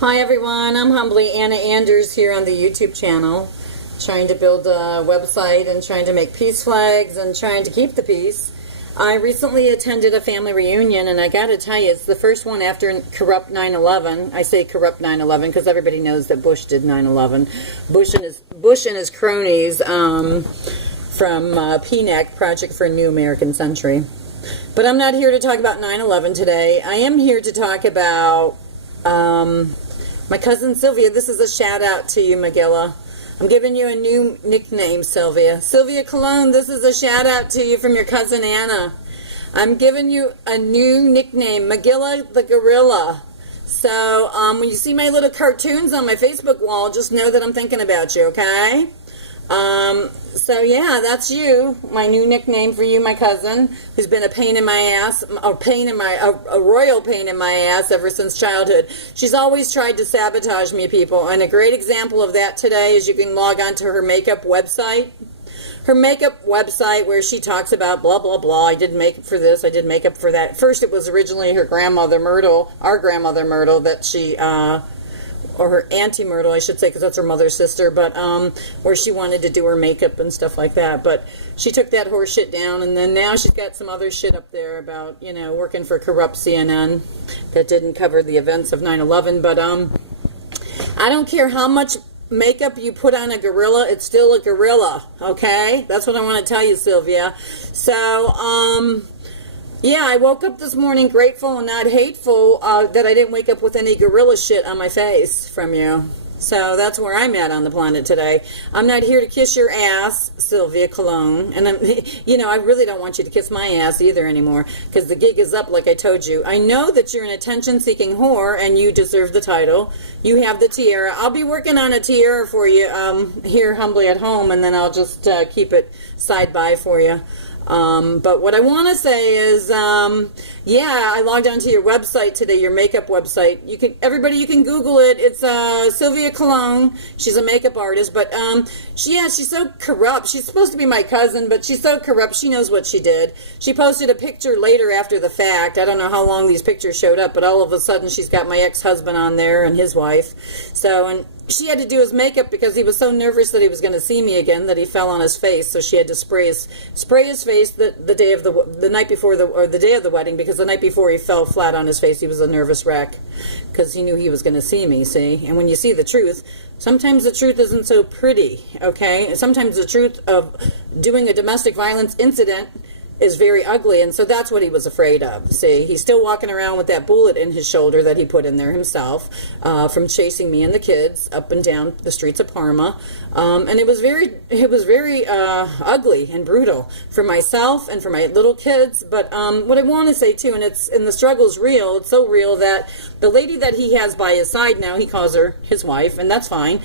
Hi everyone, I'm Humbly Anna Anders here on the YouTube channel, trying to build a website and trying to make peace flags and trying to keep the peace. I recently attended a family reunion, and I gotta tell you, it's the first one after corrupt 9/11. I say corrupt 9/11 because everybody knows that Bush did 9/11. Bush and his cronies from PNAC, Project for a New American Century. But I'm not here to talk about 9/11 today. I am here to talk about my cousin Sylvia. This is a shout out to you, Mcgilla. I'm giving you a new nickname, Sylvia. Sylvia Cologne, this is a shout out to you from your cousin Anna. I'm giving you a new nickname, Mcgilla the Gorilla. So when you see my little cartoons on my Facebook wall, just know that I'm thinking about you, okay? So yeah, that's you. My new nickname for you, my cousin, who's been a pain in my ass, a royal pain in my ass ever since childhood. She's always tried to sabotage me, people, and a great example of that today is you can log on to her makeup website. Her makeup website where she talks about blah, blah, blah. I did makeup for this, I did makeup for that. First, it was originally her grandmother Myrtle, our grandmother Myrtle, that she, or her auntie Myrtle, I should say, because that's her mother's sister, but where she wanted to do her makeup and stuff like that. But she took that horse shit down, and then now she's got some other shit up there about, you know, working for corrupt CNN that didn't cover the events of 9/11. But I don't care how much makeup you put on a gorilla, it's still a gorilla, okay? That's what I want to tell you, Sylvia. So, yeah, I woke up this morning grateful and not hateful that I didn't wake up with any gorilla shit on my face from you. So that's where I'm at on the planet today. I'm not here to kiss your ass, Sylvia Cologne. And, I really don't want you to kiss my ass either anymore, because the gig is up, like I told you. I know that you're an attention-seeking whore, and you deserve the title. You have the tiara. I'll be working on a tiara for you here humbly at home, and then I'll just keep it side by for you. But what I want to say is, yeah, I logged onto your website today, your makeup website. You can Google it. It's Sylvia Cologne. She's a makeup artist, but she's so corrupt. She's supposed to be my cousin, but she's so corrupt. She knows what she did. She posted a picture later after the fact. I don't know how long these pictures showed up, but all of a sudden she's got my ex-husband on there and his wife. And she had to do his makeup because he was so nervous that he was going to see me again that he fell on his face. So she had to spray his face the day of the night before the day of the wedding, because the night before he fell flat on his face. He was a nervous wreck because he knew he was going to see me. See, and when you see the truth, sometimes the truth isn't so pretty. Okay, sometimes the truth of doing a domestic violence incident is very ugly, and so that's what he was afraid of. See, he's still walking around with that bullet in his shoulder that he put in there himself from chasing me and the kids up and down the streets of Parma, and it was very ugly and brutal for myself and for my little kids. But what I want to say too, and the struggle's real. It's so real that the lady that he has by his side now, he calls her his wife, and that's fine.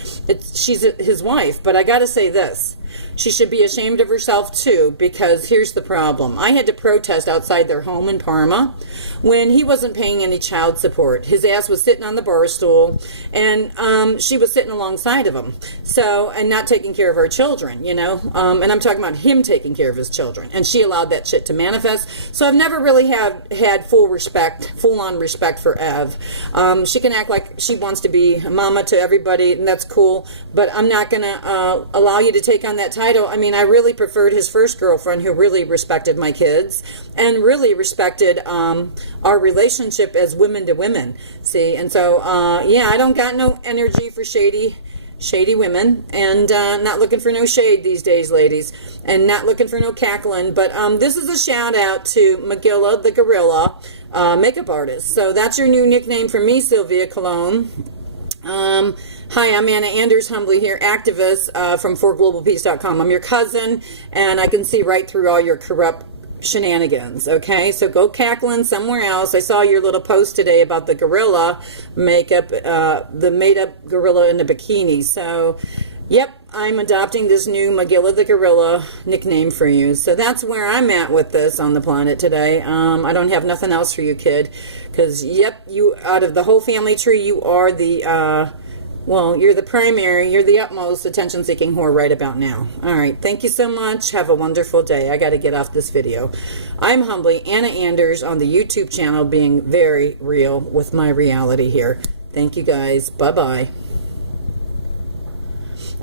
She's his wife, but I got to say this. She should be ashamed of herself too, because here's the problem. I had to protest outside their home in Parma when he wasn't paying any child support. His ass was sitting on the bar stool, and she was sitting alongside of him. So, and not taking care of our children, and I'm talking about him taking care of his children. And she allowed that shit to manifest. So I've never really had full-on respect for Ev. She can act like she wants to be a mama to everybody, and that's cool, but I'm not going to allow you to take on that title. I mean, I really preferred his first girlfriend, who really respected my kids and really respected our relationship as women to women. See, and so yeah, I don't got no energy for shady women, and not looking for no shade these days, ladies, and not looking for no cackling. But this is a shout out to Mcgilla the Gorilla, makeup artist. So that's your new nickname for me, Sylvia Cologne. Hi, I'm Anna Anders, humbly here, activist from forglobalpeace.com. I'm your cousin, and I can see right through all your corrupt shenanigans, okay? So go cackling somewhere else. I saw your little post today about the gorilla makeup, the made-up gorilla in a bikini. So, yep, I'm adopting this new Mcgilla the Gorilla nickname for you. So that's where I'm at with this on the planet today. I don't have nothing else for you, kid, because, yep, you, out of the whole family tree, you are the, well, you're the primary, you're the utmost attention-seeking whore right about now. All right, thank you so much. Have a wonderful day. I got to get off this video. I'm humbly Anna Anders on the YouTube channel, being very real with my reality here. Thank you guys. Bye-bye.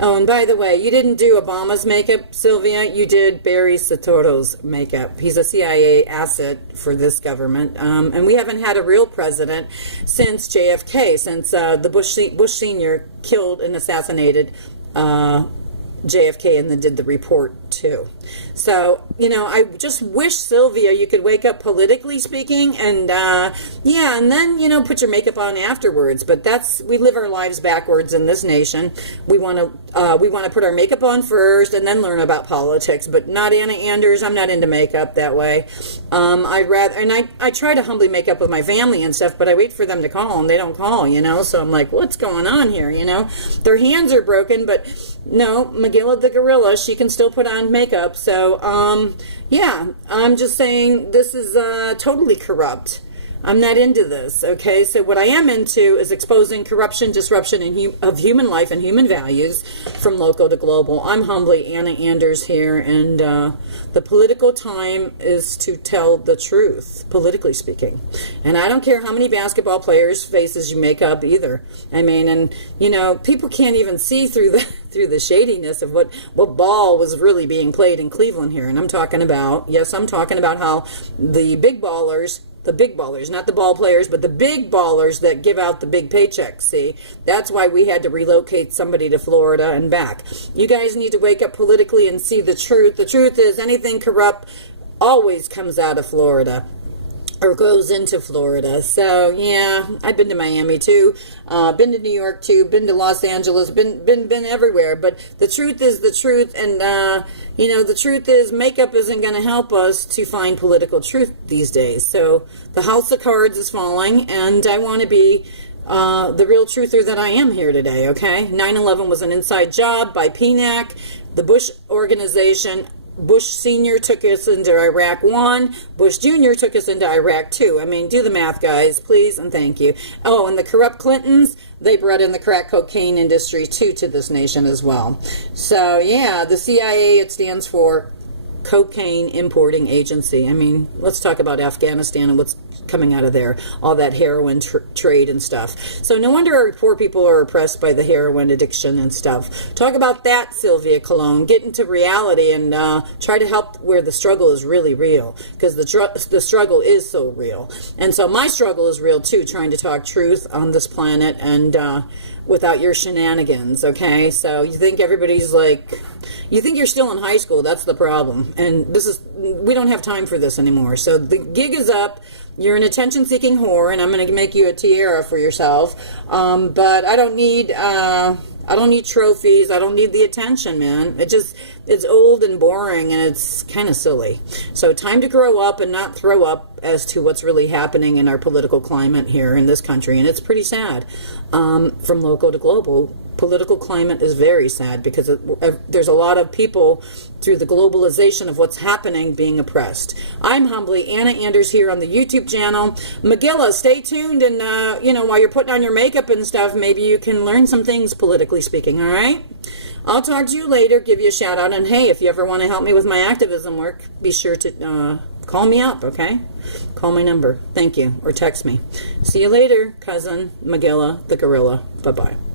Oh, and by the way, you didn't do Obama's makeup, Sylvia. You did Barry Soetoro's makeup. He's a CIA asset for this government. And we haven't had a real president since JFK, since the Bush Sr. killed and assassinated JFK and then did the report too. So, you know, I just wish, Sylvia, you could wake up politically speaking and, yeah, and then, you know, put your makeup on afterwards. But we live our lives backwards in this nation. We want to put our makeup on first and then learn about politics, but not Anna Anders. I'm not into makeup that way. I try to humbly make up with my family and stuff, but I wait for them to call and they don't call, you know, so I'm like, what's going on here, you know? Their hands are broken, but no, Mcgilla the gorilla, she can still put on makeup. So, yeah, I'm just saying this is totally corrupt. I'm not into this, okay? So what I am into is exposing corruption, disruption of human life and human values from local to global. I'm humbly Anna Anders here, and the political time is to tell the truth, politically speaking. And I don't care how many basketball players' faces you make up either. I mean, and, you know, people can't even see through the shadiness of what ball was really being played in Cleveland here. And I'm talking about, yes, I'm talking about how the big ballers, not the ball players, but the big ballers that give out the big paychecks, see? That's why we had to relocate somebody to Florida and back. You guys need to wake up politically and see the truth. The truth is anything corrupt always comes out of Florida or goes into Florida. So, yeah, I've been to Miami too, been to New York too, been to Los Angeles, been everywhere. But the truth is the truth, and, you know, the truth is makeup isn't going to help us to find political truth these days. So the house of cards is falling, and I want to be the real truther that I am here today, okay? 9/11 was an inside job by PNAC, the Bush organization. Bush Sr. took us into Iraq 1. Bush Jr. took us into Iraq 2. I mean, do the math, guys, please, and thank you. Oh, and the corrupt Clintons, they brought in the crack cocaine industry, too, to this nation as well. So, yeah, the CIA, it stands for Cocaine Importing Agency. I mean, let's talk about Afghanistan and what's coming out of there, all that heroin trade and stuff. So no wonder our poor people are oppressed by the heroin addiction and stuff. Talk about that, Sylvia Cologne. Get into reality and try to help where the struggle is really real, because the struggle is so real. And so my struggle is real too, trying to talk truth on this planet and without your shenanigans, okay? So you think everybody's like, you think you're still in high school, that's the problem. And we don't have time for this anymore. So the gig is up. You're an attention-seeking whore, and I'm going to make you a tiara for yourself. But I don't need trophies. I don't need the attention, man. It's old and boring, and it's kind of silly. So time to grow up and not throw up as to what's really happening in our political climate here in this country. And it's pretty sad. From local to global, political climate is very sad because there's a lot of people through the globalization of what's happening being oppressed. I'm humbly Anna Anders here on the YouTube channel. Mcgilla, stay tuned, and you know, while you're putting on your makeup and stuff, maybe you can learn some things politically speaking, all right? I'll talk to you later, give you a shout out, and hey, if you ever want to help me with my activism work, be sure to call me up, okay? Call my number. Thank you. Or text me. See you later, cousin Mcgilla the gorilla. Bye-bye.